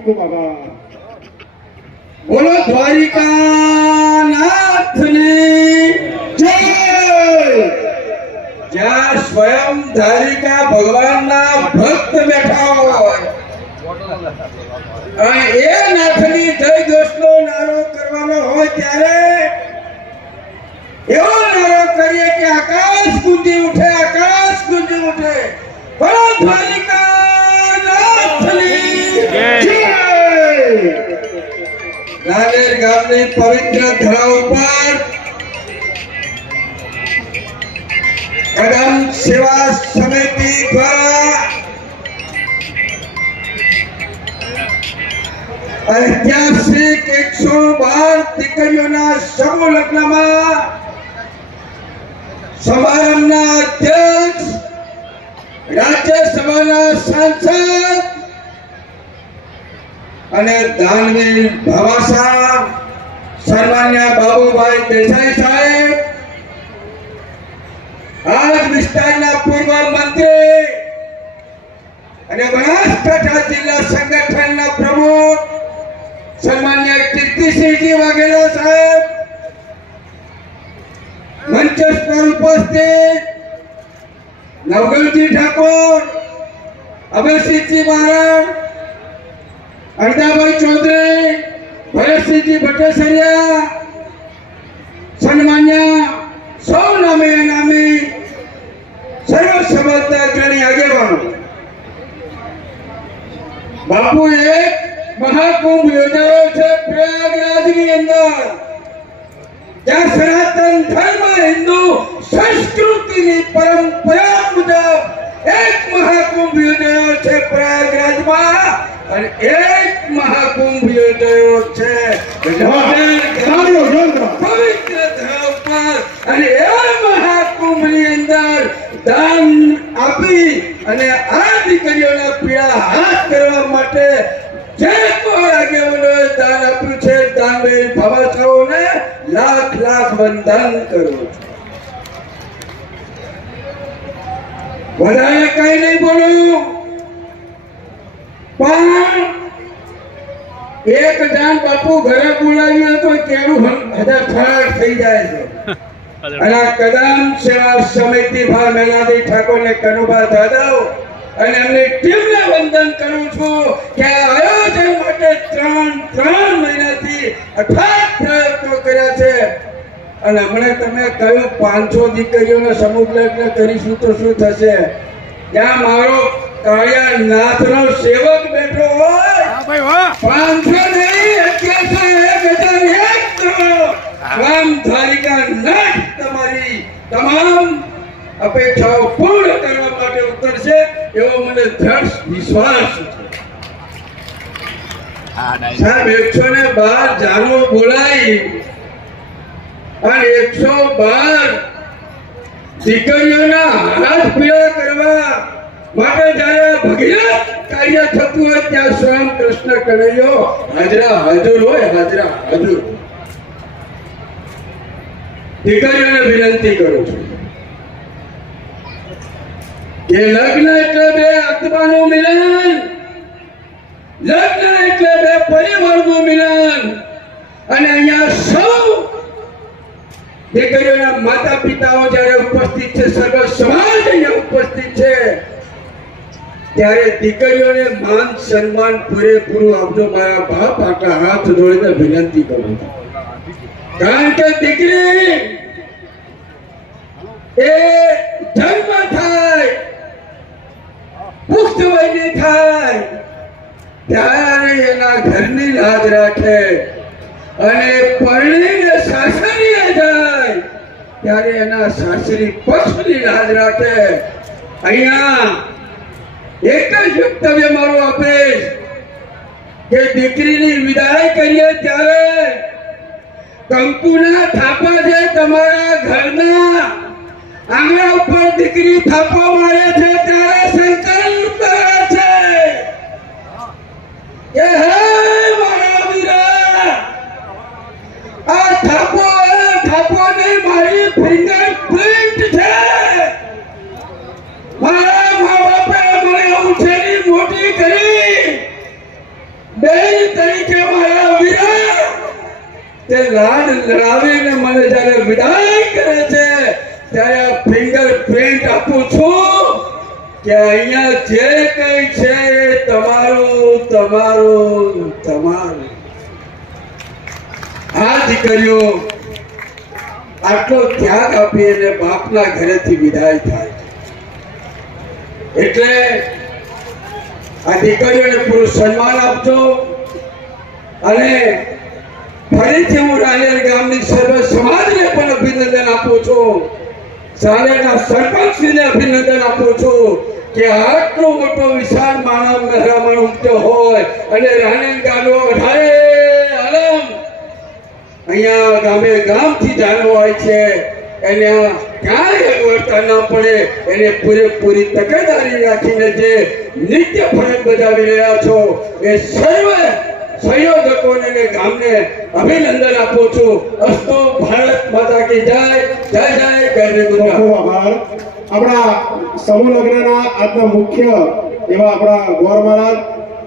મળે છે ખૂબ ખૂબ આભાર બોલો દ્વારિકાનાથની જય જ્યાં સ્વયં દ્વારિકા ભગવાનના ભક્ત બેઠા હોય અને એ નાથની જય ઘોષનો નારો કરવાનો હોય ત્યારે એવો નારો કરીએ કે આકાશ ગુંજી ઉઠે, આકાશ ગુંજી ઉઠે. બોલો ગામની પવિત્ર ધરા ઉપર કદમ સેવા સમિતિ દ્વારા ઐતિહાસિક એકસો બાર દીકરીઓના સમૂહ લગ્નમાં સમારંભના અધ્યક્ષ, રાજ્યસભાના સાંસદ અને દાનવીર ભાવાસા सन्मान्य बाबूभाई देसाई साहेब. आज विस्तारना पूर्व मंत्री. आणि महाराष्ट्राच्या जिल्हा संघटना प्रमुख. सन्मान्य कीर्तिसिंहजी वाघेला साहेब. मंचस्वर उपस्थित. नवगणजी ठाकूर. अभयसिंहजी महाराज. अर्धाबाई चौधरी. ભરતસિંહજી ભટ્ટાચાર્ય સન્માન્ય, સૌ નામે નામે સર્વ સમાજના અગ્રણી આગેવાનો બાપુ મહાકુંભ યોજાયો છે પ્રયાગરાજની અંદર જ્યાં સનાતન ધર્મ હિન્દુ સંસ્કૃતિની પરંપરા મુજબ એક મહાકુંભ યોજાયો છે પ્રયાગરાજમાં અને એક મહાકુંભ યોજાયો. અને આ દીકરીઓના પીડા માટે જે કોઈ આગેવાનોએ આપ્યું છે દાનબેન ભાવાસાઓને લાખ લાખ વંદન કરું છું વધારે કઈ નહીં બોલું પણ એક જાન બાપુ ઘરે બોલાવ્યું તો કેવું બધા ફરાર થઈ જાય છે. અને આ કદમ સેવા સમિતિ ભાર મેલાદી ઠાકોર ને કનુભા દાદાઓ અને એમની ટીમને વંદન કરું છું કે આયોજન માટે ત્રણ ત્રણ મહિનાથી અથાગ પ્રયત્નો કર્યા છે. અને હમણાં તમે કહ્યું પાંચસો દીકરીઓને સમૂહ લગ્ન કરીશું તો શું થશે? ત્યાં મારો કાળિયા નાથનો સેવક તમારી તમામ અપેક્ષાઓ પૂર્ણ કરવા માટે ઉતરશે એવો મને દ્રઢ વિશ્વાસ સાહેબ, એકસો ને બાર જાનો બોલાઈ અને એકસો બાર દીકરીઓના હાથ પીળા કરવા લગ્ન એટલે બે આત્માનું મિલન મિલન. અને અહીંયા સૌ દીકરીઓના માતા પિતાઓ જ્યારે ઉપસ્થિત છે, સર્વ સમાજ અહીંયા ઉપસ્થિત છે. ત્યારે દીકરીઓને માન, સન્માન, પૂરેપૂરું આપજો મારા બાપ આટલા હાથ જોડીને વિનંતી કરું કારણ કે દીકરી એ જન્મ થાય, પુખ્ત વયની થાય, ત્યારે એના ઘરની લાજ રાખે અને પરણીને સાસરીએ જાય, ત્યારે એના સાસરી પક્ષની લાજ રાખે. અહીંયા એક જ વક્તવ્ય મારો આપીશ કે દીકરીની વિદાય કરીએ ત્યારે કંકુના થાપા છે તમારા ઘરના આંગણા ઉપર દીકરી થાપો મારે છે ત્યારે સંકલ્પ કરે છે. કે હે મારા વીરા આ થાપો થાપો નહીં મારી ફિંગરપ્રિન્ટ બેન તરીકે મારા વીરા. તે લાડ લડાવીને મને જ્યારે વિદાય કરે છે, ત્યારે ફિંગર પ્રિન્ટ આપું છું કે અહીંયા જે કંઈ છે તમારું તમારું તમારું. આ દીકરીઓ, આટલો ત્યાગ આપી અને બાપના ઘરેથી વિદાય થાય. એટલે આ દીકરીઓને પૂરું સન્માન આપજો. અને ફરીથી હું રાજેર ગામની સર્વ સમાજને પણ અભિનંદન આપું છું. સાલેના સરપંચને અભિનંદન આપું છું કે આટલો મોટો વિશાળ માણસ મહેરામણ ઉમટ્યો હોય અને રાણેર ગામનો વધારે આલમ અહીંયા ગામે ગામથી જાણવો હોય છે. એને ક્યાંય અગવડતા ન પડે, એને પૂરેપૂરી તકેદારી રાખીને જે નિત્ય ફરજ બજાવી રહ્યા છો, એ સર્વે સંયોજકોને ગામને અભિનંદન આપું છું. અસ્તુ ભારત માતા કી જય જય જય ગરવી ગુજરાત આપણા સમૂહ લગ્નના આજના મુખ્ય એવા આપણા ગોરમા